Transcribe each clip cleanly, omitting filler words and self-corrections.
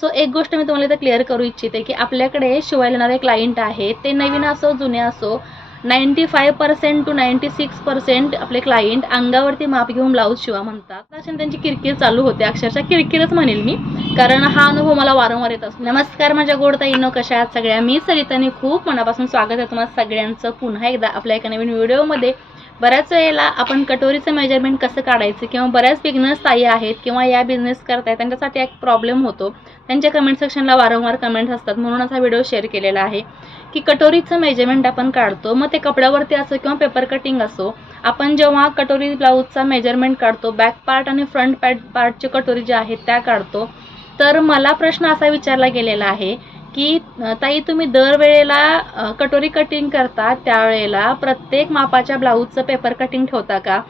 So एक गोष्ट मी तुम्हाला इथं क्लिअर करू इच्छिते की आपल्याकडे शिवायला येणारे क्लायंट आहेत ते नवीन असो जुने असो 95% टू 96% आपले क्लायंट अंगावरती माप घेऊन ब्लाऊज शिवा म्हणतात. अशी त्यांची किरकिर चालू होते, अक्षरशः किरकिरच म्हणेल मी, कारण हा अनुभव मला वारंवार येत असतो. नमस्कार माझ्या गोड ताईंनो, कशा आहात सगळ्या? मी सरिताने खूप मनापासून स्वागत आहे तुम्हाला सगळ्यांचं पुन्हा एकदा आपल्या एका नवीन व्हिडिओमध्ये. बऱ्याच वेळेला आपण कटोरीचं मेजरमेंट कसं काढायचं किंवा बऱ्याच बिगनर्स ताई आहेत किंवा या बिझनेस करतायत त्यांच्यासाठी एक प्रॉब्लेम होतो. त्यांच्या कमेंट सेक्शनला वारंवार कमेंट असतात, म्हणूनच हा व्हिडिओ शेअर केलेला आहे की कटोरीचं मेजरमेंट आपण काढतो, मग ते कपड्यावरती असो किंवा पेपर कटिंग असो, आपण जेव्हा कटोरी ब्लाऊजचा मेजरमेंट काढतो, बॅक पार्ट आणि फ्रंट पार्टची कटोरी जी आहे त्या काढतो, तर मला प्रश्न असा विचारला गेलेला आहे की ताई तुम्ही दरवेळेला कटोरी कटिंग करता त्यावेळेला प्रत्येक मापाच्या ब्लाऊजचं पेपर कटिंग ठेवता का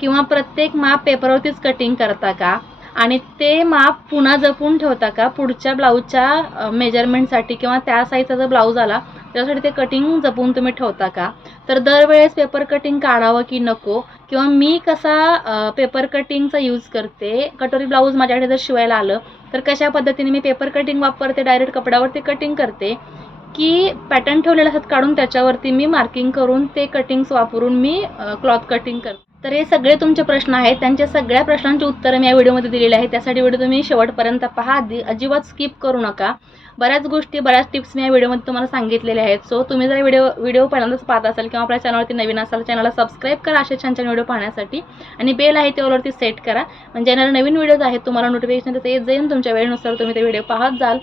किंवा प्रत्येक माप पेपरवरतीच कटिंग करता का आणि ते माप पुन्हा जपून ठेवता का पुढच्या ब्लाऊजच्या मेजरमेंटसाठी किंवा त्या साईजचा जर ब्लाऊज आला त्यासाठी ते कटिंग जपून तुम्ही ठेवता का? तर दरवेळेस पेपर कटिंग काढावं की नको, किंवा मी कसा पेपर कटिंगचा यूज करते, कटोरी ब्लाऊज माझ्याकडे जर शिवायला आलं तर कशा पद्धतीने मी पेपर कटिंग वापरते, डायरेक्ट कपड्यावरती कटिंग करते की पॅटर्न ठेवलेले असतात काढून त्याच्यावरती मी मार्किंग करून ते कटिंग्स वापरून मी क्लॉथ कटिंग करते. तर हे सगळे तुमचे प्रश्न आहेत, त्यांच्या सगळ्या प्रश्नांची उत्तरं मी या व्हिडिओमध्ये दिलेली आहेत. त्यासाठी व्हिडिओ तुम्ही शेवटपर्यंत पहा, अजिबात स्किप करू नका. बऱ्याच गोष्टी बऱ्याच टिप्स मी या व्हिडिओमध्ये तुम्हाला सांगितलेल्या आहेत. सो तुम्ही जर व्हिडिओ पहिल्यांदाच पाहत असाल किंवा आपल्या चॅनलवरती नवीन असाल, चॅनलला सबस्क्राईब करा असे छान छान व्हिडिओ पाहण्यासाठी, आणि बेल आहे त्यावरती सेट करा, म्हणजे येणारे नवीन व्हिडिओज आहेत तुम्हाला नोटिफिकेशन त्याचं येत जाईल, तुमच्या वेळेनुसार तुम्ही ते व्हिडिओ पाहत जाल.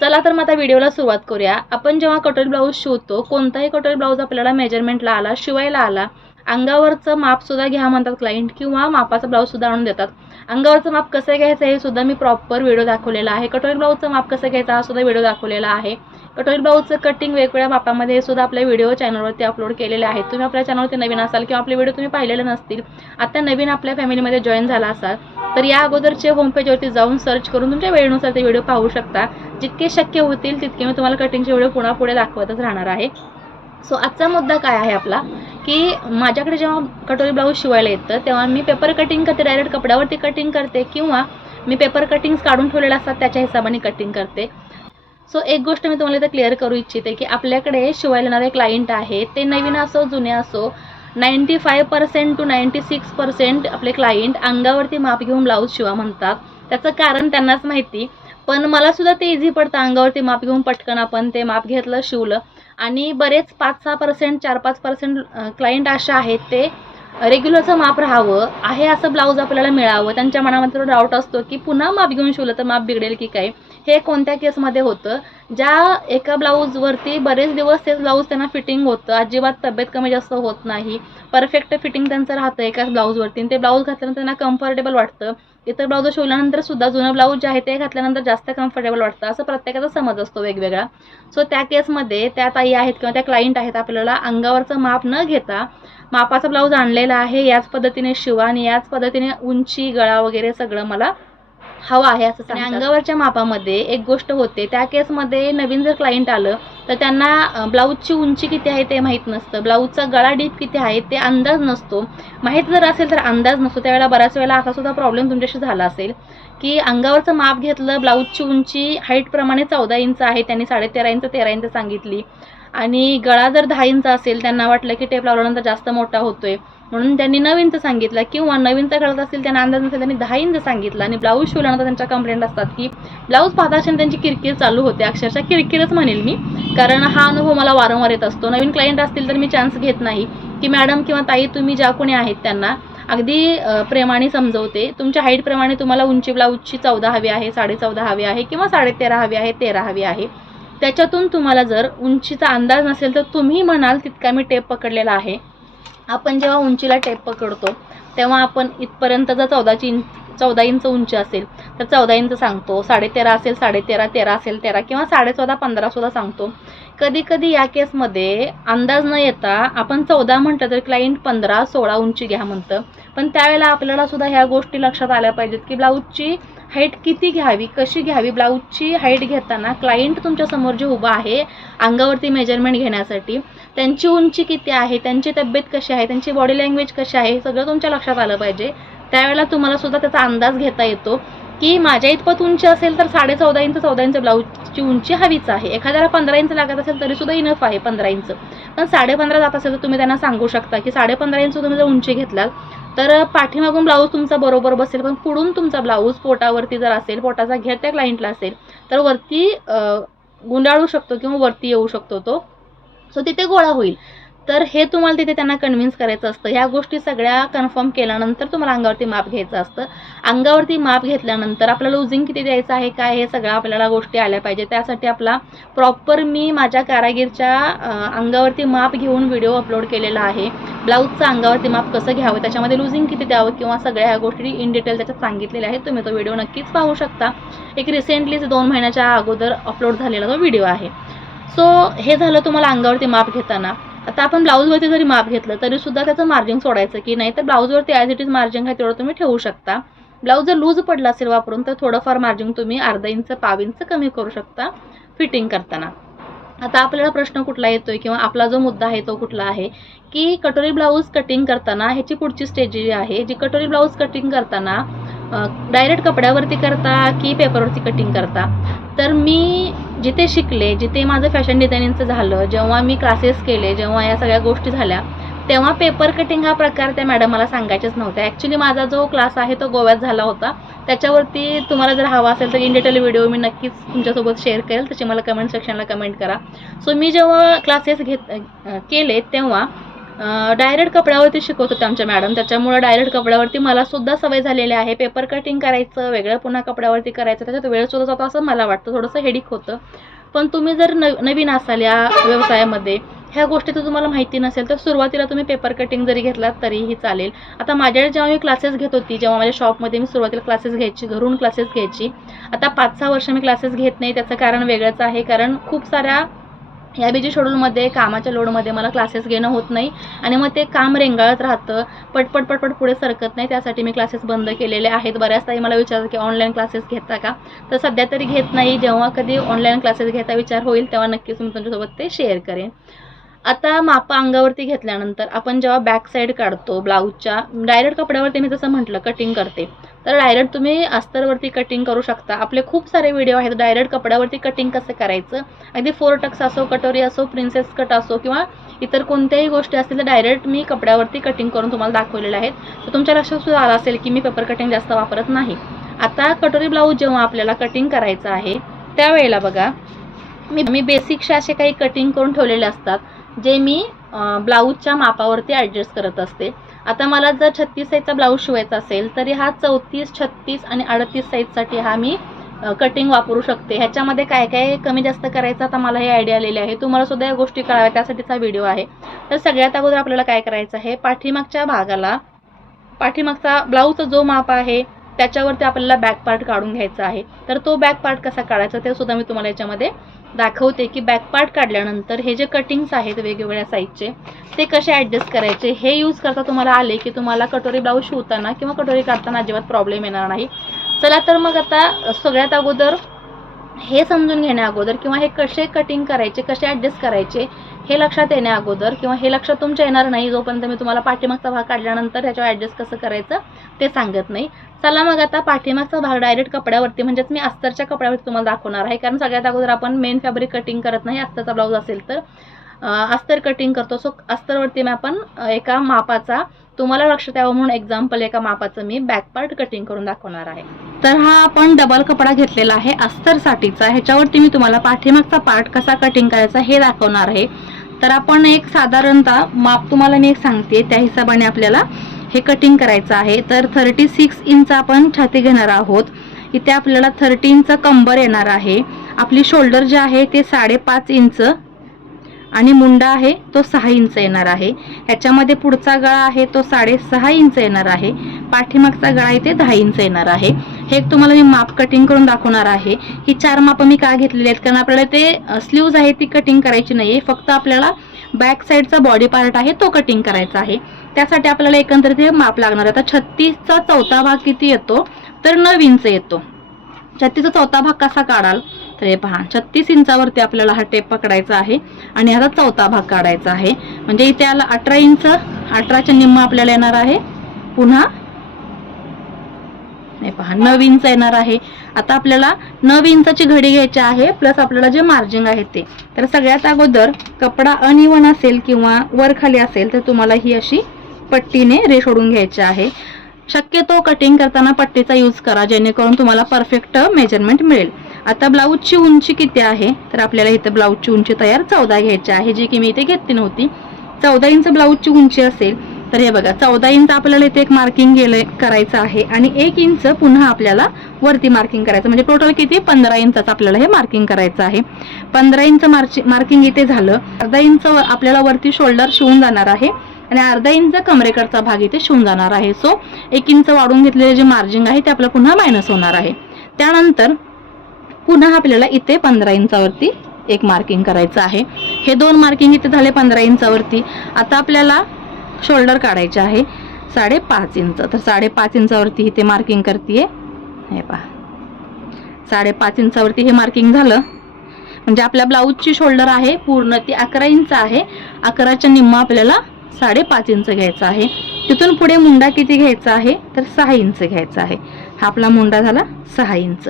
चला तर मग आता व्हिडिओला सुरुवात करूया. आपण जेव्हा कटोरी ब्लाऊज शिवतो, कोणताही कटोरी ब्लाऊज आपल्याला मेजरमेंटला आला, शिवायला आला, अंगावरचं मापसुद्धा घ्या म्हणतात क्लायंट, किंवा मापाचं ब्लाऊजसुद्धा आणून देतात. अंगावरचं माप कसं घ्यायचं हे सुद्धा मी प्रॉपर व्हिडिओ दाखवलेला आहे. कटोरी ब्लाऊजचं माप कसं घ्यायचं हा सुद्धा व्हिडिओ दाखवलेला आहे. कटोरी ब्लाऊजचं कटिंग वेगवेगळ्या मापामध्ये हे सुद्धा आपल्या व्हिडिओ चॅनलवरती अपलोड केलेले आहेत. तुम्ही आपल्या चॅनलवरती नवीन असाल किंवा आपले व्हिडिओ तुम्ही पाहिलेले नसतील, आता नवीन आपल्या फॅमिलीमध्ये जॉईन झाला असाल तर या अगोदरचे होम पेजवरती जाऊन सर्च करून तुमच्या वेळेनुसार ते व्हिडिओ पाहू शकता. जितके शक्य होतील तितके मी तुम्हाला कटिंगचे व्हिडिओ पुन्हा पुढे दाखवतच राहणार आहे. सो आजचा मुद्दा काय आहे आपला, की माझ्याकडे जेव्हा कटोरी ब्लाऊज शिवायला येतं तेव्हा मी पेपर कटिंग करते, डायरेक्ट कपड्यावरती कटिंग करते, किंवा मी पेपर कटिंग्स काढून ठेवलेले असतात त्याच्या हिशोबाने कटिंग करते. सो एक गोष्ट मी तुम्हाला इथं क्लिअर करू इच्छिते की आपल्याकडे शिवायला येणारे क्लायंट आहेत ते नवीन असो जुने असो 95% टू 96% आपले क्लायंट अंगावरती माप घेऊन ब्लाऊज शिवा म्हणतात. त्याचं कारण त्यांनाच माहिती, पण मला सुद्धा ते इझी पडतं अंगावरती माप घेऊन पटकन आपण ते माप घेतलं, शिवलं. आणि बरेच 5-6% 4-5% क्लायंट अशा आहेत ते रेग्युलरचं माप राहावं आहे असं ब्लाऊज आपल्याला मिळावं, त्यांच्या मनामध्ये थोडा डाऊट असतो की पुन्हा माप घेऊन शिवलं तर माप बिघडेल की काय. हे कोणत्या केसमध्ये होतं, ज्या एका ब्लाऊजवरती बरेच दिवस तेच ब्लाऊज त्यांना फिटिंग होतं, अजिबात तब्येत कमी जास्त होत नाही, परफेक्ट फिटिंग त्यांचं राहतं एकाच ब्लाऊजवरती, ते ब्लाऊज घातल्यानंतर त्यांना कम्फर्टेबल वाटतं. इतर ब्लाऊज शिवल्यानंतर सुद्धा जुनं ब्लाऊज जे आहे ते घातल्यानंतर जास्त कम्फर्टेबल वाटतं, असं प्रत्येकाचा समज असतो वेगवेगळा. सो त्या केसमध्ये त्या ताई आहेत किंवा त्या क्लायंट आहेत आपल्याला अंगावरचं माप न घेता मापाचा ब्लाऊज आणलेला आहे, याच पद्धतीने शिवा आणि याच पद्धतीने उंची गळा वगैरे सगळं मला हवा आहे असं सांगतात. अंगावरच्या मापामध्ये एक गोष्ट होते, त्या केसमध्ये नवीन जर क्लायंट आलं तर त्यांना ब्लाऊजची उंची किती आहे ते माहीत नसतं, ब्लाऊजचा गळा डीप किती आहे ते अंदाज नसतो. माहीत जर असेल तर अंदाज नसतो. त्यावेळेला बऱ्याच वेळेला असा सुद्धा प्रॉब्लेम तुमच्याशी झाला असेल की अंगावरचं माप घेतलं, ब्लाऊजची उंची हाईटप्रमाणे 14 इंच आहे, त्यांनी 13.5 इंच 13 इंच सांगितली, आणि गळा जर 10 इंच असेल त्यांना वाटलं की टेप लावल्यानंतर जास्त मोठा होतोय म्हणून त्यांनी 9 इंच सांगितलं, किंवा 9 इंच गळत असेल त्यांना अंदाज नसेल त्यांनी 10 इंच सांगितलं, आणि ब्लाऊज शिवल्यानंतर त्यांच्या कंप्लेंट असतात की ब्लाऊज पाहता असेल त्यांची किरकिर चालू होते, अक्षरशः किरकिरच म्हणेल मी, कारण हा अनुभव मला वारंवार येत असतो. नवीन क्लायंट असतील तर मी चान्स घेत नाही की मॅडम किंवा ताई तुम्ही ज्या कोणी आहेत त्यांना अगदी प्रेमाने समजवते, तुमच्या हाईटप्रमाणे तुम्हाला उंची ब्लाऊजची 14 हवी आहे, 14.5 हवी आहे, किंवा 13.5 हवी आहे, 13 हवी आहे. त्याच्यातून तुम्हाला जर उंचीचा अंदाज नसेल तर तुम्ही म्हणाल तितका मी टेप पकडलेला आहे. आपण जेव्हा उंचीला टेप पकडतो तेव्हा आपण इथपर्यंत जर 14 इंच उंची असेल तर 14 इंच सांगतो, 13.5 असेल 13.5, 13 असेल 13, किंवा 14.5 15 सुद्धा सांगतो. कधी कधी या केसमध्ये अंदाज न येता आपण 14 म्हटलं तर क्लायंट 15-16 उंची घ्या म्हणतं, पण त्यावेळेला आपल्याला सुद्धा ह्या गोष्टी लक्षात आल्या पाहिजेत की ब्लाऊजची हाईट किती घ्यावी, कशी घ्यावी. ब्लाऊजची हाईट घेताना क्लायंट तुमच्यासमोर जे उभा आहे अंगावरती मेजरमेंट घेण्यासाठी, त्यांची उंची किती आहे, त्यांची तब्येत कशी आहे, त्यांची बॉडी लँग्वेज कशी आहे, सगळं तुमच्या लक्षात आलं पाहिजे. त्यावेळेला तुम्हाला सुद्धा त्याचा अंदाज घेता येतो की माझ्या इतपत उंची असेल तर 14.5 इंच 14 इंच ब्लाऊजची उंची हवीच आहे. एखाद्याला 15 इंच लागत असेल तरी सुद्धा इनफ आहे 15 इंच. पण 15.5 जात असेल तर तुम्ही त्यांना सांगू शकता की 15.5 इंच तुम्ही जर उंची घेतलात तर पाठीमागून ब्लाऊज तुमचा बरोबर बसेल, पण पुढून तुमचा ब्लाऊज पोटावरती जर असेल, पोटाचा घेर त्या क्लायंटला असेल तर वरती गुंडाळू शकतो किंवा वरती येऊ शकतो तो, सो तिथे गोळा होईल. तर हे तुम्हाला तिथे त्यांना कन्व्हिन्स करायचं असतं. ह्या गोष्टी सगळ्या कन्फर्म केल्यानंतर तुम्हाला अंगावरती माप घ्यायचं असतं. अंगावरती माप घेतल्यानंतर आपल्याला लुझिंग किती द्यायचं आहे काय हे सगळं आपल्याला गोष्टी आल्या पाहिजे. त्यासाठी आपला प्रॉपर मी माझ्या कारागीरच्या अंगावरती माप घेऊन व्हिडिओ अपलोड केलेला आहे. ब्लाऊजचं अंगावरती माप कसं घ्यावं, त्याच्यामध्ये लुझिंग किती द्यावं किंवा सगळ्या ह्या गोष्टी इन डिटेल त्याच्यात सांगितलेल्या आहेत. तुम्ही तो व्हिडिओ नक्कीच पाहू शकता. एक रिसेंटलीच 2 महिन्याच्या अगोदर अपलोड झालेला तो व्हिडिओ आहे. सो हे झालं तुम्हाला अंगावरती माप घेताना. आता आपण ब्लाऊजवरती जरी माप घेतलं तरी सुद्धा त्याचं मार्जिन सोडायचं की नाही, तर ब्लाऊजवरती ॲज इट इज मार्जिन आहे तेवढं तुम्ही ठेवू शकता. ब्लाऊज जर लूज पडला असेल वापरून तर थोडंफार मार्जिन तुम्ही अर्धा इंच पाव इंच कमी करू शकता फिटिंग करताना. आता आपल्याला प्रश्न कुठला येतोय किंवा आपला जो मुद्दा आहे तो कुठला आहे की कटोरी ब्लाऊज कटिंग करताना ह्याची पुढची स्टेज जी आहे, जी कटोरी ब्लाऊज कटिंग करताना डायरेक्ट कपड्यावरती करता की पेपरवरती कटिंग करता. तर मी जिथे शिकले, जिथे माझं फॅशन डिझायनिंगचं झालं, जेव्हा मी क्लासेस केले, जेव्हा या सगळ्या गोष्टी झाल्या, तेव्हा पेपर कटिंग हा प्रकार त्या मॅडम मला सांगायचेच नव्हत्या. ॲक्च्युली माझा जो क्लास आहे तो गोव्यात झाला होता. त्याच्यावरती तुम्हाला जर हवा असेल तर इन डिटेल व्हिडिओ मी नक्कीच तुमच्यासोबत शेअर करेल, त्याची मला कमेंट सेक्शनला कमेंट करा. सो मी जेव्हा क्लासेस केले तेव्हा डायरेक्ट कपड्यावरती शिकवत होते आमच्या मॅडम. त्याच्यामुळे डायरेक्ट कपड्यावरती मला सुद्धा सवय झालेली आहे. पेपर कटिंग करायचं वेगळं, पुन्हा कपड्यावरती करायचं, त्याच्यात वेळ सुद्धा जातो असं मला वाटतं. थोडंसं हेडिक होतं. पण तुम्ही जर नवीन असाल या व्यवसायामध्ये, ह्या गोष्टी तर तुम्हाला माहिती नसेल तर सुरुवातीला तुम्ही पेपर कटिंग जरी घेतलात तरीही चालेल. आता माझ्याकडे जेव्हा मी क्लासेस घेत होती, जेव्हा माझ्या शॉपमध्ये मी सुरुवातीला क्लासेस घ्यायची, घरून क्लासेस घ्यायची. आता 5-6 वर्ष मी क्लासेस घेत नाही. त्याचं कारण वेगळंच आहे, कारण खूप साऱ्या या बिझी शेड्यूलमध्ये कामाच्या लोडमध्ये मला क्लासेस घेणं होत नाही आणि मग ते काम रेंगाळत राहतं, पटपट पुढे सरकत नाही. त्यासाठी मी क्लासेस बंद केलेले आहेत. बऱ्याच ताई मला विचारतात की ऑनलाईन क्लासेस घेता का, तर सध्या तरी घेत नाही. जेव्हा कधी ऑनलाईन क्लासेस घ्यायचा विचार होईल तेव्हा नक्कीच मी तुमच्यासोबत ते शेअर करेन. आता मापं अंगावरती घेतल्यानंतर आपण जेव्हा बॅक साईड काढतो ब्लाऊजच्या, डायरेक्ट कपड्यावरती मी जसं म्हटलं कटिंग करते, तर डायरेक्ट तुम्ही अस्तरवरती कटिंग करू शकता. आपले खूप सारे व्हिडिओ आहेत डायरेक्ट कपड्यावरती कटिंग कसं करायचं. अगदी 4 टक्स असो, कटोरी असो, प्रिन्सेस कट असो किंवा इतर कोणत्याही गोष्टी असतील तर डायरेक्ट मी कपड्यावरती कटिंग करून तुम्हाला दाखवलेलं आहे. तर तुमच्या लक्षात सुद्धा आलं असेल की मी पेपर कटिंग जास्त वापरत नाही. आता कटोरी ब्लाऊज जेव्हा आपल्याला कटिंग करायचं आहे त्यावेळेला बघा, मी बेसिकशे असे काही कटिंग करून ठेवलेले असतात जे मी ब्लाऊजच्या मापावरती ॲडजस्ट करत असते. आता मला जर 36 साईजचा ब्लाऊज शिवायचा असेल तरी हा 34, 36 आणि 38 साईजसाठी हा मी कटिंग वापरू शकते. ह्याच्यामध्ये काय काय कमी जास्त करायचं आता मला हे आयडिया आलेली आहे. तुम्हाला सुद्धा या गोष्टी कळाव्या त्यासाठीचा व्हिडिओ आहे. तर सगळ्यात अगोदर आपल्याला काय करायचं आहे, पाठीमागच्या भागाला, पाठीमागचा ब्लाऊजचा जो माप आहे त्याच्यावरती आपल्याला बॅक पार्ट काढून घ्यायचा आहे. तर तो बॅक पार्ट कसा काढायचा ते सुद्धा मी तुम्हाला याच्यामध्ये दाखवते की बॅक पार्ट काढल्यानंतर हे जे कटिंग्स आहेत वेगवेगळ्या साईजचे ते कसे ॲडजस्ट करायचे. हे यूज करता तुम्हाला आले की तुम्हाला कटोरी ब्लाऊज शिवताना किंवा कटोरी काढताना अजिबात प्रॉब्लेम येणार नाही. चला तर मग आता सगळ्यात अगोदर हे समजून घेण्या अगोदर किंवा हे कसे कटिंग करायचे, कसे ॲडजस्ट करायचे हे लक्षात येण्या अगोदर किंवा हे लक्षात तुमच्या येणार नाही जोपर्यंत मी तुम्हाला पाठीमागचा भाग काढल्यानंतर त्याच्यावर ॲडजस्ट कसं करायचं ते सांगत नाही. चला मग आता पाठीमागचा भाग डायरेक्ट कपड्यावरती म्हणजेच मी अस्तरच्या कपड्यावरती तुम्हाला दाखवणार आहे. कारण सगळ्यात अगोदर आपण मेन फॅब्रिक कटिंग करत नाही. अस्तरचा ब्लाऊज असेल तर अस्तर कटिंग करतो. सो अस्तरवरती मी आपण एका मापाचा, तुम्हाला लक्षात यावं म्हणून एक्झाम्पल एका मापाचं मी बॅक पार्ट कटिंग करून दाखवणार आहे. तर हा आपण डबल कपडा घेतलेला आहे अस्तरसाठीचा. ह्याच्यावरती मी तुम्हाला पाठीमागचा पार्ट कसा कटिंग करायचा हे दाखवणार आहे. तर आपण एक साधारणतः माप तुम्हाला मी एक सांगते, त्या हिशोबाने आपल्याला हे कटिंग करायचं आहे. तर 36 इंच आपण छाती घेणार आहोत. इथे आपल्याला 30 इंच कंबर येणार आहे. आपली शोल्डर जे आहे ते 5.5 इंच आणि मुंडा आहे तो 6 इंच येणार आहे. ह्याच्यामध्ये पुढचा गळा आहे तो 6.5 इंच येणार आहे. पाठीमागचा गळा आहे ते 10 इंच येणार आहे. हे तुम्हाला मी माप कटिंग करून दाखवणार आहे. ही 4 माप मी का घेतलेली आहेत, कारण आपल्याला ते स्लीव्ज आहे ती कटिंग करायची नाही, फक्त आपल्याला बॅक साईडचा बॉडी पार्ट आहे तो कटिंग करायचा आहे. त्यासाठी आपल्याला एकंदरीत हे माप लागणार आहे. आता 36चा चौथा भाग किती येतो, तर 9 इंच येतो. 36चा चौथा भाग कसा काढाल, तर हे पहा 36 इंचावरती आपल्याला हा टेप पकडायचा आहे आणि ह्याचा चौथा भाग काढायचा आहे. म्हणजे इथे आला 18 इंच, 18च्या निम्मा आपल्याला येणार आहे. पुन्हा हे पहा 9 इंच येणार आहे. आता आपल्याला 9 इंचाची घडी घ्यायची आहे प्लस आपल्याला जे मार्जिंग आहे ते. तर सगळ्यात अगोदर कपडा अनइवन असेल किंवा वर खाली असेल तर तुम्हाला ही अशी पट्टीने रेष ओढून घ्यायची आहे. शक्यतो कटिंग करताना पट्टीचा यूज करा जेणेकरून तुम्हाला परफेक्ट मेजरमेंट मिळेल. आता ब्लाऊजची उंची किती आहे तर आपल्याला इथे ब्लाऊजची उंची तयार 14 घ्यायची आहे, जी की मी इथे घेतली नव्हती. 14 इंच ब्लाऊजची उंची असेल तर हे बघा 14 इंच आपल्याला इथे एक मार्किंग करायचं आहे आणि 1 इंच पुन्हा आपल्याला वरती मार्किंग करायचं, म्हणजे टोटल किती 15 इंचाचं आपल्याला हे मार्किंग करायचं आहे. 15 इंच मार्किंग इथे झालं. अर्धा इंच आपल्याला वरती शोल्डर शिवून जाणार आहे आणि अर्धा इंच कमरेकडचा भाग इथे शिवून जाणार आहे. सो 1 इंच वाढून घेतलेले जे मार्जिंग आहे ते आपलं पुन्हा मायनस होणार आहे. त्यानंतर पुन्हा आपल्याला इथे 15 इंचावरती एक मार्किंग करायचं आहे. हे 2 मार्किंग इथे झाले 15 इंचावरती. आता आपल्याला शोल्डर काढायचे आहे 5.5 इंच. तर 5.5 इंचावरती इथे मार्किंग करते. हे पहा 5.5 इंचावरती हे मार्किंग झालं म्हणजे आपल्या ब्लाऊजची शोल्डर आहे पूर्ण ती 11 इंच आहे. 11च्या निम्मा आपल्याला 5.5 इंच घ्यायचा आहे. तिथून पुढे मुंडा किती घ्यायचा आहे तर 6 इंच घ्यायचा आहे. हा आपला मुंडा झाला 6 इंच.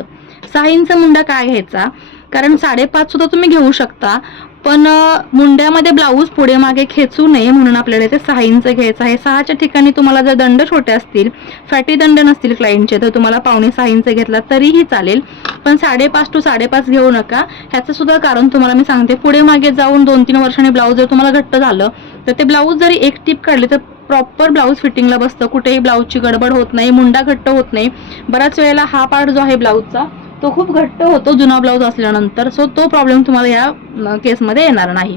6 इंच मुंडा काय घ्यायचा, कारण 5.5 सुद्धा तुम्ही घेऊ शकता पण मुंड्यामध्ये ब्लाऊज पुढे मागे खेचू नये म्हणून आपल्याला इथे 6 इंच घ्यायचा आहे. 6च्या ठिकाणी तुम्हाला जर दंड छोटे असतील, फॅटी दंड नसतील क्लायंटचे तर तुम्हाला 5.5-6 इंच घेतला तरीही चालेल, पण 5.5 to 5.5 घेऊ नका. ह्याचं सुद्धा कारण तुम्हाला मी सांगते. पुढे मागे जाऊन 2-3 वर्षांनी ब्लाऊज जर तुम्हाला घट्ट झालं तर ते ब्लाऊज जरी एक टिप काढली तर प्रॉपर ब्लाऊज फिटिंगला बसतं, कुठेही ब्लाऊजची गडबड होत नाही, मुंडा घट्ट होत नाही. बऱ्याच वेळेला हा पार्ट जो आहे ब्लाऊजचा तो खूप घट्ट होतो जुना ब्लाऊज असल्यानंतर. सो तो प्रॉब्लेम तुम्हाला या केसमध्ये येणार नाही.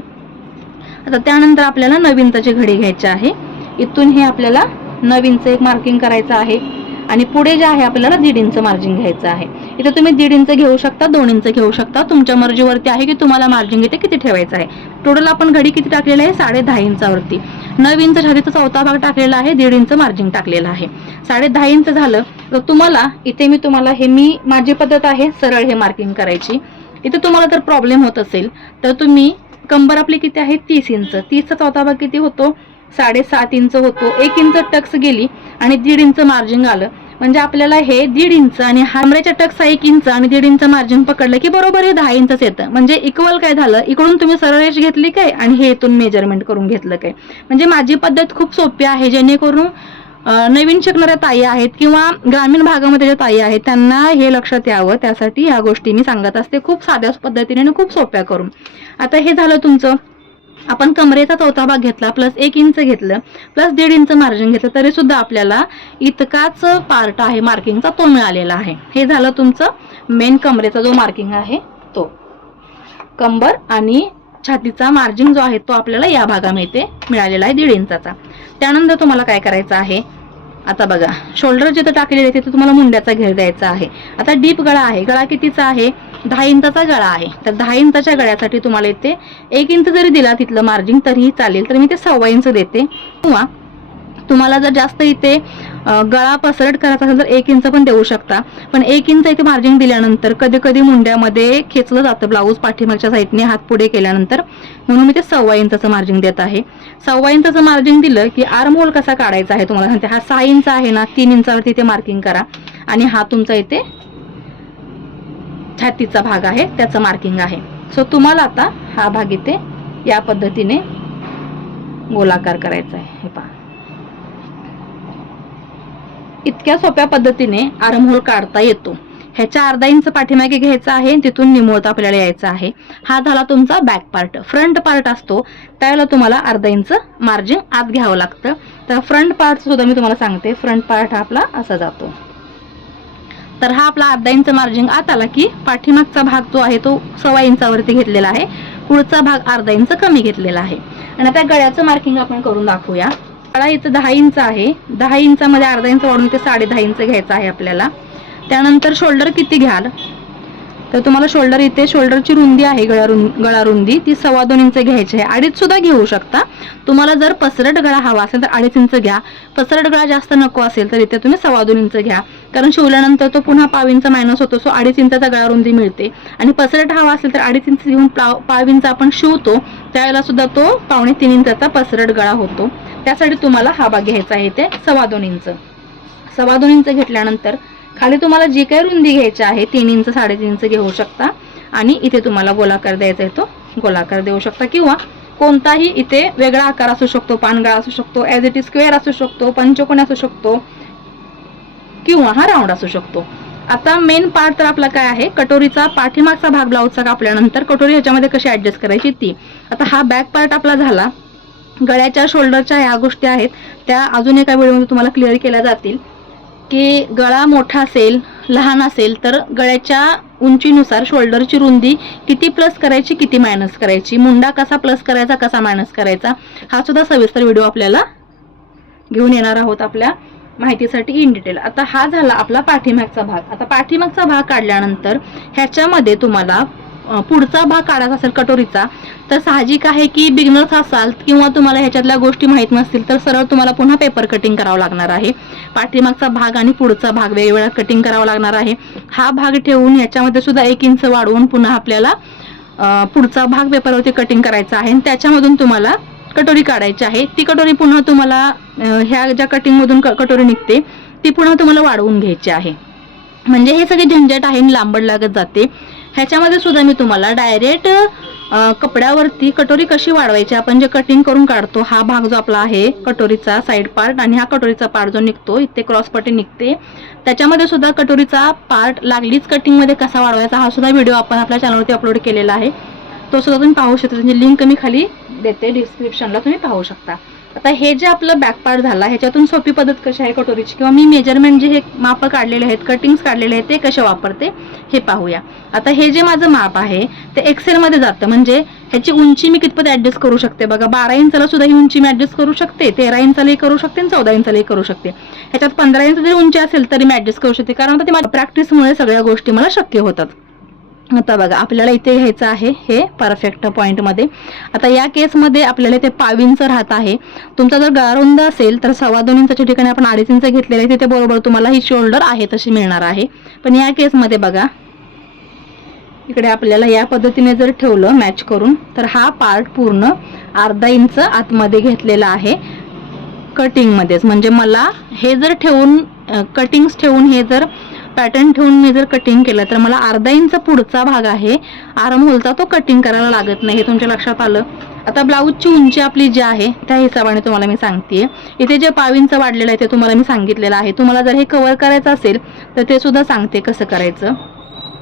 आता त्यानंतर आपल्याला 9 इंचाची घडी घ्यायची आहे. इथून हे आपल्याला 9 इंच एक मार्किंग करायचं आहे आणि पुढे जे आहे आपल्याला 1.5 इंच मार्जिंग घ्यायचं आहे. इथे तुम्ही 1.5 इंच घेऊ शकता, 2 इंच घेऊ शकता, तुमच्या मर्जीवरती आहे की तुम्हाला मार्जिंग इथे किती ठेवायचं आहे. टोटल आपण घडी किती टाकलेली आहे 10.5 इंचावरती. 9 इंच छातीचा चौथा भाग टाकलेला आहे, 1.5 इंच मार्जिंग टाकलेलं आहे. 10.5 इंच झालं तर तुम्हाला इथे मी माझी पद्धत आहे सरळ हे मार्किंग करायची. इथे तुम्हाला जर प्रॉब्लेम होत असेल तर तुम्ही कंबर आपली किती आहे 30 इंच, 30चा चौथा भाग किती होतो 7.5 इंच होतो. 1 इंच टक्स गेली आणि 1.5 इंच मार्जिंग आलं म्हणजे आपल्याला हे 1.5 इंच आणि कमरेच्या टक्स 1 इंच आणि 1.5 इंच मार्जिन पकडलं की बरोबर हे 10 इंचच येतं. म्हणजे इक्वल काय झालं, इकडून तुम्ही सरळ रेष घेतली काय आणि हे इथून मेजरमेंट करून घेतलं काय. म्हणजे माझी पद्धत खूप सोपी आहे जेणेकरून नवीन शिकणाऱ्या ताई आहेत किंवा ग्रामीण भागामध्ये ज्या ताई आहेत त्यांना हे लक्षात यावं, त्यासाठी ह्या गोष्टी मी सांगत असते खूप साध्या पद्धतीने आणि खूप सोप्या करून. आता हे झालं तुमचं. आपण कमरेचा चौथा भाग घेतला प्लस 1 इंच घेतलं प्लस 1.5 इंच मार्जिन घेतलं तरी सुद्धा आपल्याला इतकाच पार्ट आहे मार्किंगचा तो मिळालेला आहे. हे झालं तुमचं मेन कमरेचा जो मार्किंग आहे तो. कंबर आणि छातीचा मार्जिन जो आहे तो आपल्याला या भागामध्ये मिळालेला आहे 1.5 इंचाचा. त्यानंतर तुम्हाला काय करायचं आहे, आता बघा शोल्डर जिथं टाकलेले आहे तिथे तुम्हाला मुंड्याचा घेर द्यायचा आहे. आता डीप गळा आहे, गळा कितीचा आहे 10 इंचाचा गळा आहे. तर 10 इंचाच्या गळ्यासाठी तुम्हाला इथे 1 इंच जरी दिला तिथलं मार्जिन तरीही चालेल, तर मी ते 1.25 इंच देते. किंवा तुम्हाला जर जास्त इथे गळा पसरट करायचा असेल तर 1 इंच पण देऊ शकता. पण 1 इंच इथे मार्जिन दिल्यानंतर कधी कधी मुंड्यामध्ये खेचलं जातं ब्लाऊज पाठीमागच्या साईडने हात पुढे केल्यानंतर, म्हणून मी ते 1.25 इंचाचं मार्जिन देत आहे. 1.25 इंचाचं मार्जिन दिलं की आर्म होल कसा काढायचा आहे तुम्हाला सांगते. हा 6 इंच आहे ना, 3 इंचावरती इथे मार्किंग करा आणि हा तुमचा इथे छातीचा भाग आहे त्याचं मार्किंग आहे. सो तुम्हाला आता हा भाग इथे या पद्धतीने गोलाकार करायचा आहे. हे पहा इतक्या सोप्या पद्धतीने आर्म होल काढता येतो. ह्याच्या 1/2 इंच पाठीमागे घ्यायचा आहे, तिथून निमुळता आपल्याला यायचं आहे. हा झाला तुमचा बॅक पार्ट. फ्रंट पार्ट असतो त्याला तुम्हाला 1/2 इंच मार्जिन आत घ्यावं लागतं. तर फ्रंट पार्ट सुद्धा मी तुम्हाला सांगते. फ्रंट पार्ट हा आपला असा जातो. तर हा आपला 1/2 इंच मार्जिन आत आला की पाठीमागचा भाग जो आहे तो 1.25 इंचावरती घेतलेला आहे, पुढचा भाग 1/2 इंच कमी घेतलेला आहे. आणि आता गळ्याचं मार्किंग आपण करून दाखवूया. गळा इथं 10 इंच आहे, 10 इंचामध्ये 1/2 इंच वाढून ते 10.5 इंच घ्यायचं आहे आपल्याला. त्यानंतर शोल्डर किती घ्याल तर तुम्हाला शोल्डर इथे शोल्डरची रुंदी आहे गळा रुंदी ती 2.25 इंच घ्यायची आहे. 2.5 सुद्धा घेऊ शकता. तुम्हाला जर पसरट गळा हवा असेल तर 2.5 इंच घ्या. पसरट गळा जास्त नको असेल तर इथे तुम्ही 2.25 इंच घ्या, कारण शिवल्यानंतर तो पुन्हा 1/2 इंच मायनस होतो. सो 2.5 इंचाचा गळा रुंदी मिळते. आणि पसरट हवा असेल तर 2.5 इंच घेऊन 1/2 इंच आपण शिवतो त्यावेळेला सुद्धा तो 2.25-3 इंचाचा पसरट गळा होतो. त्यासाठी तुम्हाला हा भाग घ्यायचा आहे इथे 2.25 इंच. 2.25 इंच घेतल्यानंतर खाली तुम्हाला जी काही रुंदी घ्यायची आहे 3 इंच 3.5 इंच घेऊ शकता आणि इथे तुम्हाला गोलाकार द्यायचा आहे तो गोलाकार देऊ शकता किंवा कोणताही इथे वेगळा आकार असू शकतो, पानगळा असू शकतो, ॲज इट इज स्क्वेअर असू शकतो, पंचकोनी असू शकतो किंवा हा राऊंड असू शकतो. आता मेन पार्ट तर आपला काय आहे, कटोरीचा पाठीमागचा भाग ब्लाऊजचा कापल्यानंतर कटोरी ह्याच्यामध्ये कशी ॲडजस्ट करायची ती. आता हा बॅक पार्ट आपला झाला. गळ्याच्या शोल्डरच्या ह्या गोष्टी आहेत त्या अजून एका व्हिडिओमध्ये तुम्हाला क्लिअर केल्या जातील की गळा मोठा असेल लहान असेल तर गळ्याच्या उंचीनुसार शोल्डरची रुंदी किती प्लस करायची किती मायनस करायची, मुंडा कसा प्लस करायचा कसा मायनस करायचा, हा सुद्धा सविस्तर व्हिडिओ आपल्याला घेऊन येणार आहोत आपल्या माहितीसाठी इन डिटेल. आता हा झाला आपला पाठीमागचा भाग. आता पाठीमागचा भाग काढल्यानंतर ह्याच्यामध्ये तुम्हाला पुढचा भाग काढायचा असेल कटोरीचा तर साहजिक आहे की बिगिनर्स असाल किंवा तुम्हाला ह्याच्यातल्या गोष्टी माहीत नसतील तर सरळ तुम्हाला पुन्हा पेपर कटिंग करावं लागणार आहे. पाठीमागचा भाग आणि पुढचा भाग वेगवेगळा कटिंग करावा लागणार आहे. हा भाग ठेवून याच्यामध्ये सुद्धा 1 इंच वाढवून पुन्हा आपल्याला पुढचा भाग पेपरवरती कटिंग करायचा आहे आणि त्याच्यामधून तुम्हाला कटोरी काढायची आहे. ती कटोरी पुन्हा तुम्हाला ह्या ज्या कटिंगमधून कटोरी निघते ती पुन्हा तुम्हाला वाढवून घ्यायची आहे. म्हणजे हे सगळे झंझट आहे लांबड लागत जाते. ह्याच्यामध्ये सुद्धा मी तुम्हाला डायरेक्ट कपड्यावरती कटोरी कशी वाढवायची आपण जे कटिंग करून काढतो हा भाग जो आपला आहे कटोरीचा साईड पार्ट आणि हा कटोरीचा पार्ट जो निघतो इथे क्रॉस पट्टी निघते त्याच्यामध्ये सुद्धा कटोरीचा पार्ट लागलीच कटिंगमध्ये कसा वाढवायचा हा सुद्धा व्हिडिओ आपण आपल्या चॅनलवरती अपलोड केलेला आहे. तो सुद्धा तुम्ही पाहू शकता. त्याची लिंक मी खाली देते डिस्क्रिप्शनला, तुम्ही पाहू शकता. आता हे जे आपलं बॅक पार्ट झाला ह्याच्यातून सोपी पद्धत कशी आहे कटोरीची किंवा मी मेजरमेंट जे हे माप काढलेले आहेत कटिंग्स काढलेले आहेत ते कसे वापरते हे पाहूया. आता हे जे माझं माप आहे ते एक्सेलमध्ये जातं म्हणजे ह्याची उंची मी कितपत ॲडजस्ट करू शकते बघा. 12 इंचाला सुद्धा ही उंची मी ॲडजस्ट करू शकते, 13 इंचालाही करू शकते आणि 14 इंचालाही करू शकते. ह्याच्यात 15 इंच जरी उंची असेल तरी मी ॲडजस्ट करू शकते कारण आता ते माझ्या प्रॅक्टिसमुळे सगळ्या गोष्टी मला शक्य होतात. आता बघा आपल्याला इथे घ्यायचं आहे हे परफेक्ट पॉईंटमध्ये. आता या केसमध्ये आपल्याला ते पावींचं राहत आहे. तुमचा जर गळा रुंद असेल तर 2.25 इंचाच्या ठिकाणी आपण 2.5 इंच घेतलेले आहे तिथे बरोबर तुम्हाला ही शोल्डर आहे तशी मिळणार आहे. पण या केसमध्ये बघा इकडे आपल्याला या पद्धतीने जर ठेवलं मॅच करून तर हा पार्ट पूर्ण 1/2 इंच आतमध्ये घेतलेला आहे कटिंगमध्येच. म्हणजे मला हे जर ठेवून कटिंग्स ठेवून हे जर पॅटर्न ठेवून मी जर कटिंग केलं तर मला 1/2 इंच पुढचा भाग आहे आर्म होलचा तो कटिंग करायला लागत नाही. हे तुमच्या लक्षात आलं. आता ब्लाऊजची उंची आपली जी आहे त्या हिशोबाने तुम्हाला मी सांगतेय. इथे जे 5 इंच वाढलेलं आहे ते तुम्हाला मी सांगितलेलं आहे. तुम्हाला जर हे कव्हर करायचं असेल तर ते सुद्धा सांगते कसं करायचं.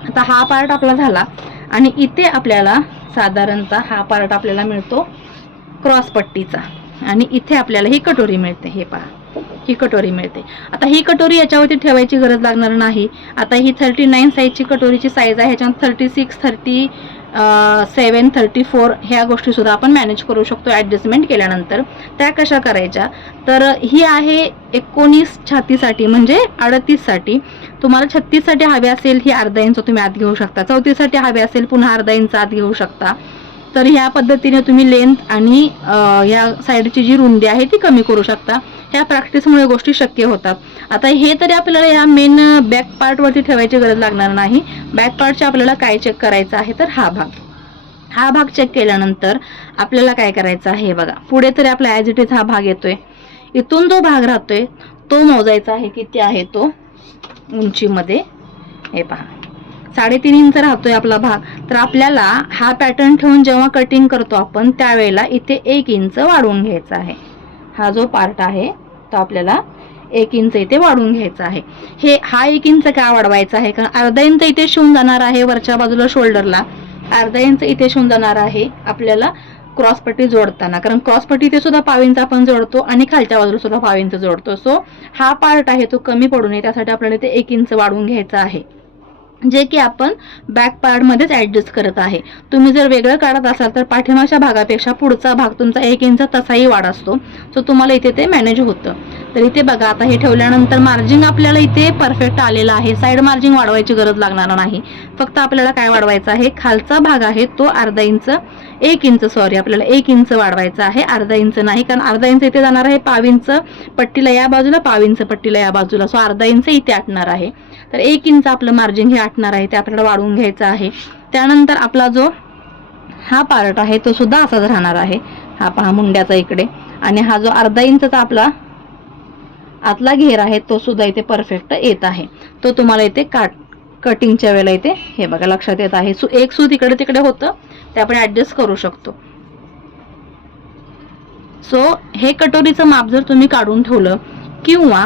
आता हा पार्ट आपला झाला आणि इथे आपल्याला साधारणतः हा पार्ट आपल्याला मिळतो क्रॉस पट्टीचा आणि इथे आपल्याला ही कटोरी मिळते. हे पहा ही कटोरी मिळते. आता ही कटोरी याच्यावरती ठेवायची गरज लागणार नाही. आता ही 39 साईजची कटोरीची साईज आहे. ह्याच्यात 36, 37, 34 ह्या गोष्टी सुद्धा आपण मॅनेज करू शकतो ॲडजस्टमेंट केल्यानंतर. त्या कशा करायच्या तर ही आहे 19 छातीसाठी म्हणजे 38 साठी. तुम्हाला 36 साठी हवे असेल ही 1/2 इंच तुम्ही आत घेऊ शकता. 34 साठी हवे असेल पुन्हा 1/2 इंच आत घेऊ शकता. तर ह्या पद्धतीने तुम्ही लेंथ आणि ह्या साईडची जी रुंदी आहे ती कमी करू शकता. ह्या प्रॅक्टिसमुळे गोष्टी शक्य होतात. आता हे तरी आपल्याला ह्या मेन बॅक पार्टवरती ठेवायची गरज लागणार नाही. बॅक पार्टचे आपल्याला काय चेक करायचं आहे तर हा भाग चेक केल्यानंतर आपल्याला काय करायचं आहे बघा. पुढे तरी आपला ॲज इट इज हा भाग येतोय. इथून जो भाग राहतोय तो मोजायचा आहे किती आहे तो उंचीमध्ये. हे पहा 3.5 इंच राहतोय आपला भाग. तर आपल्याला हा पॅटर्न ठेवून जेव्हा कटिंग करतो आपण त्यावेळेला इथे 1 इंच वाढवून घ्यायचा आहे. हा जो पार्ट आहे तो आपल्याला 1 इंच इथे वाढवून घ्यायचा आहे. हा 1 इंच का वाढवायचा आहे कारण 1/2 इंच इथे शिवून जाणार आहे वरच्या बाजूला शोल्डरला. 1/2 इंच इथे शिवून जाणार आहे आपल्याला क्रॉसपट्टी जोडताना कारण क्रॉसपट्टी इथे सुद्धा 5 इंच आपण जोडतो आणि खालच्या बाजूला सुद्धा 5 इंच जोडतो. सो हा पार्ट आहे तो कमी पडू नये त्यासाठी आपल्याला इथे 1 इंच वाढवून घ्यायचा आहे जे की आपण बॅक पार्टमध्येच ॲडजस्ट करत आहे. तुम्ही जर वेगळं काढत असाल तर पाठीमागच्या भागापेक्षा पुढचा भाग तुमचा 1 इंच तसाही वाढ असतो. सो तुम्हाला इथे ते मॅनेज होतं. तर इथे बघा आता हे ठेवल्यानंतर मार्जिंग आपल्याला इथे परफेक्ट आलेला आहे. साईड मार्जिंग वाढवायची गरज लागणार नाही. फक्त आपल्याला काय वाढवायचं आहे खालचा भाग आहे तो 1 इंच सॉरी आपल्याला 1 इंच वाढवायचा आहे 1/2 इंच नाही कारण 1/2 इंच इथे जाणार आहे 5 इंच पट्टीला या बाजूला 5 इंच पट्टीला या बाजूला. सो 1/2 इंच इथे आटणार आहे. तर 1 इंच आपलं मार्जिन हे आटणार आहे ते आपल्याला वाढवून घ्यायचं आहे. त्यानंतर आपला जो हा पार्ट आहे तो सुद्धा असाच राहणार आहे. हा पहा मुंड्याचा इकडे आणि हा जो 1/2 इंचचा आपला आतला घेर आहे तो सुद्धा इथे परफेक्ट येत आहे. तो तुम्हाला इथे कटिंगच्या वेळेला इथे हे बघा लक्षात येत आहे. एक सूत इकडे तिकडे होतं ते आपण ॲडजस्ट करू शकतो. सो हे कटोरीचं माप जर तुम्ही काढून ठेवलं किंवा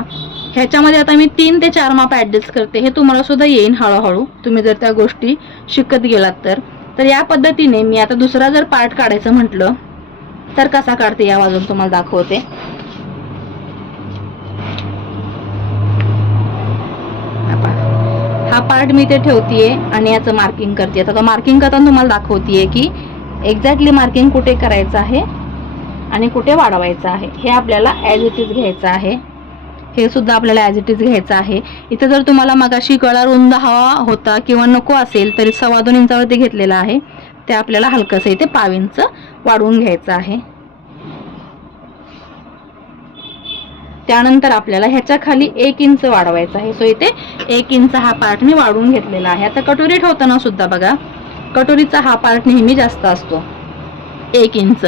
ह्याच्यामध्ये आता मी 3 ते 4 माप ॲडजस्ट करते, हे तुम्हाला सुद्धा येईन हळूहळू तुम्ही जर त्या गोष्टी शिकत गेलात तर या पद्धतीने मी आता दुसरा जर पार्ट काढायचं म्हटलं तर कसा काढते या बाजून तुम्हाला दाखवते. हा पार्ट मी इथे ठेवतीये आणि याचं मार्किंग करते. आता मार्किंग करताना तुम्हाला दाखवतीये की एक्झॅक्टली मार्किंग कुठे करायचं आहे आणि कुठे वाढवायचं आहे. हे आपल्याला ॲज इट इज घ्यायचं आहे. हे सुद्धा आपल्याला ॲज इट इज घ्यायचं आहे. इथे जर तुम्हाला मगाशी गळा रुंद हवा होता किंवा नको असेल तरी 2.25 इंचावरती घेतलेला आहे. ते आपल्याला हलकंसं इथे 1.5 इंच वाढवून घ्यायचं आहे. त्यानंतर आपल्याला ह्याच्या खाली 1 इंच वाढवायचं आहे. सो इथे 1 इंच हा पार्ट मी वाढवून घेतलेला आहे. आता कटोरी ठेवताना सुद्धा बघा कटोरीचा हा पार्ट नेहमी जास्त असतो 1 इंच.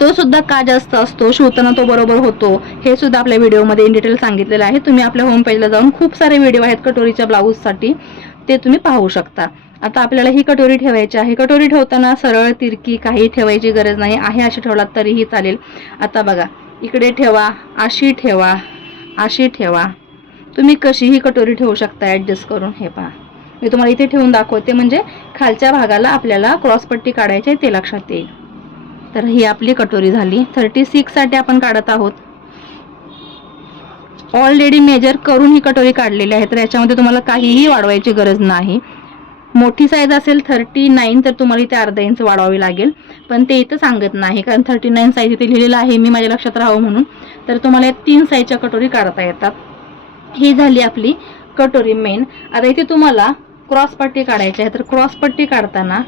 तो सुद्धा का जास्त असतो, शिवताना तो बरोबर होतो, हे सुद्धा आपल्या व्हिडिओमध्ये इन डिटेल सांगितलेलं आहे. तुम्ही आपल्या होम पेजला जाऊन खूप सारे व्हिडिओ आहेत कटोरीच्या ब्लाऊजसाठी, ते तुम्ही पाहू शकता. आता आपल्याला ही कटोरी ठेवायची आहे. कटोरी ठेवताना सरळ तिरकी काही ठेवायची गरज नाही आहे, अशी ठेवलात तरीही चालेल. आता बघा इकडे ठेवा, अशी ठेवा, अशी ठेवा, तुम्ही कशीही कटोरी ठेवू शकता ॲडजस्ट करून. हे पहा मी तुम्हाला इथे ठेवून दाखवते म्हणजे खालच्या भागाला आपल्याला क्रॉसपट्टी काढायची आहे ते लक्षात येईल. तर ही आपली कटोरी झाली. 36 साठी आपण काढत आहोत. ऑलरेडी मेजर करून ही कटोरी काढलेली आहे तर याच्यामध्ये तुम्हाला काहीही वाढवायची गरज नाही. मोठी साईज असेल 39 तर तुम्हाला इथे अर्धा इंच वाढवावी लागेल, पण ते इथं सांगत नाही कारण 39 साईज इथे लिहिलेलं आहे, मी माझ्या लक्षात राहावं म्हणून. तर तुम्हाला 3 साईजच्या कटोरी काढता येतात. ही झाली आपली कटोरी मेन. आता इथे तुम्हाला क्रॉसपट्टी काढायची आहे तर क्रॉसपट्टी काढताना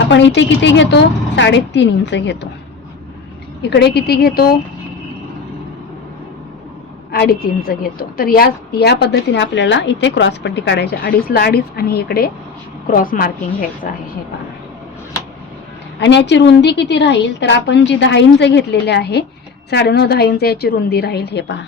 आपण इथे किती घेतो 3.5 इंच घेतो, इकडे किती घेतो 2.5 इंच घेतो. तर या पद्धतीने आपल्याला इथे क्रॉसपट्टी काढायची 2.5 ला 2.5 आणि इकडे क्रॉस मार्किंग घ्यायचं आहे. हे पहा आणि याची रुंदी किती राहील तर आपण जी 10 इंच घेतलेली आहे 9.5-10 इंच याची रुंदी राहील. हे पहा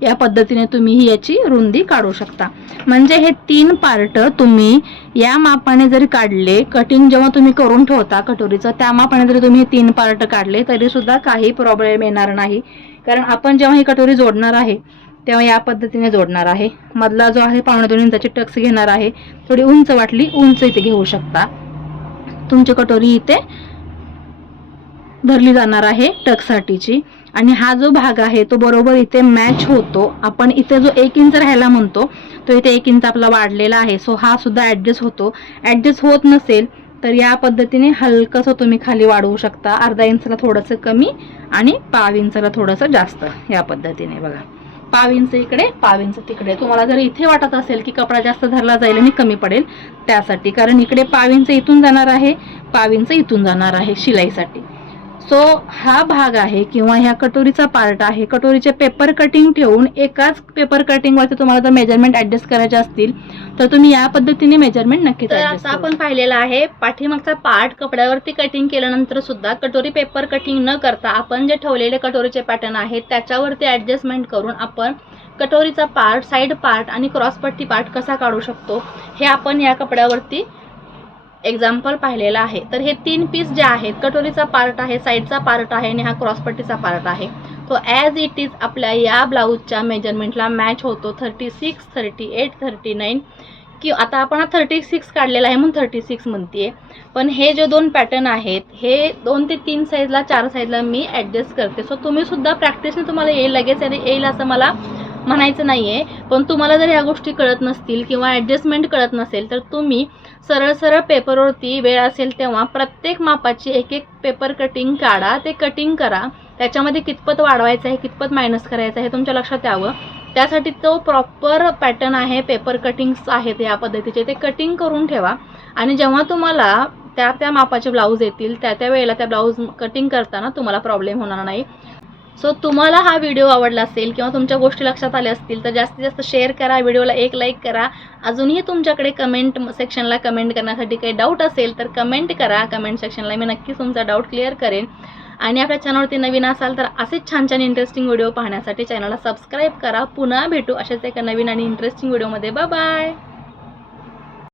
या पद्धतीने तुम्ही ही याची रुंदी काढू शकता. म्हणजे हे 3 पार्ट तुम्ही या मापाने जरी काढले, कटिंग जेव्हा तुम्ही करून ठेवता कटोरीचं त्या मापाने जरी तुम्ही 3 पार्ट काढले तरी सुद्धा काही प्रॉब्लेम येणार नाही. कारण आपण जेव्हा ही कटोरी जोडणार आहे तेव्हा या पद्धतीने जोडणार आहे. मधला जो आहे 2.25 इंचाची टक्स घेणार आहे. थोडी उंच वाटली उंच इथे घेऊ शकता. तुमची कटोरी इथे धरली जाणार आहे टक्ससाठीची. आणि हा जो भाग आहे तो बरोबर इथे मॅच होतो. आपण इथे जो 1 इंच राहायला म्हणतो तो इथे 1 इंच आपला वाढलेला आहे. सो हा सुद्धा ॲडजस्ट होतो. ॲडजस्ट होत नसेल तर या पद्धतीने हलकंसं तुम्ही खाली वाढवू शकता. अर्धा इंचला थोडंसं कमी आणि 1.5 इंचला थोडंसं जास्त. या पद्धतीने बघा 1.5 इंच इकडे 1.5 इंच तिकडे. तुम्हाला जर इथे वाटत असेल की कपडा जास्त धरला जाईल आणि कमी पडेल त्यासाठी, कारण इकडे 1.5 इंच इथून जाणार आहे 1.5 इंच इथून जाणार आहे शिलाईसाठी. सो हा भाग आहे किंवा ह्या कटोरीचा पार्ट आहे. कटोरीचे पेपर कटिंग ठेवून एकाच पेपर कटिंगवरती तुम्हाला जर मेजरमेंट ॲडजस्ट करायचे असतील तर तुम्ही या पद्धतीने मेजरमेंट नक्कीच ॲडजस्ट करू. आपण पाहिलेला आहे पाठीमागचा पार्ट कपड्यावरती कटिंग केल्यानंतर सुद्धा कटोरी पेपर कटिंग न करता आपण जे ठेवलेले कटोरीचे पॅटर्न आहेत त्याच्यावरती ॲडजस्टमेंट करून आपण कटोरीचा पार्ट, साईड पार्ट आणि क्रॉसपट्टी पार्ट कसा काढू शकतो हे आपण या कपड्यावरती एक्झाम्पल पाहिलेला आहे. तर हे 3 पीस जे आहेत कटोरीचा पार्ट आहे, साईडचा पार्ट आहे आणि हा क्रॉसपट्टीचा पार्ट आहे, तो ॲज इट इज आपल्या या ब्लाऊजच्या मेजरमेंटला मॅच होतो. 36, 38, 39 की आता आपण हा 36 काढलेला आहे म्हणून 36 म्हणते. पण हे जे 2 पॅटर्न आहेत हे 2 ते 3 साईजला 4 साईजला मी ॲडजस्ट करते. सो तुम्ही सुद्धा प्रॅक्टिसने तुम्हाला लगेच येईल असं मला म्हणायचं नाही आहे. पण तुम्हाला जर ह्या गोष्टी कळत नसतील किंवा ॲडजस्टमेंट कळत नसेल तर तुम्ही सरळ सरळ पेपरवरती वेळ असेल तेव्हा प्रत्येक मापाची एक पेपर कटिंग काढा, ते कटिंग करा. त्याच्यामध्ये कितपत वाढवायचं आहे कितपत मायनस करायचं आहे तुमच्या लक्षात यावं. त्यासाठी तो प्रॉपर पॅटर्न आहे, पेपर कटिंग्स आहेत या पद्धतीचे, ते कटिंग करून ठेवा. आणि जेव्हा तुम्हाला त्या मापाचे ब्लाऊज येतील त्या वेळेला त्या ब्लाऊज कटिंग करताना तुम्हाला प्रॉब्लेम होणार नाही. सो तुम्हाला हा व्हिडिओ आवडला असेल किंवा तुमच्या गोष्टी लक्षात आल्या असतील तर जास्तीत जास्त शेअर करा, व्हिडिओला एक लाईक करा. अजूनही तुमच्याकडे कमेंट सेक्शनला कमेंट करण्यासाठी काही डाऊट असेल तर कमेंट करा. कमेंट सेक्शनला मी नक्कीच तुमचा डाऊट क्लिअर करेन. आणि आपल्या चॅनलवरती नवीन असाल तर असेच छान छान इंटरेस्टिंग व्हिडिओ पाहण्यासाठी चॅनलला सबस्क्राईब करा. पुन्हा भेटू अशाच एका नवीन आणि इंटरेस्टिंग व्हिडिओमध्ये. Bye bye.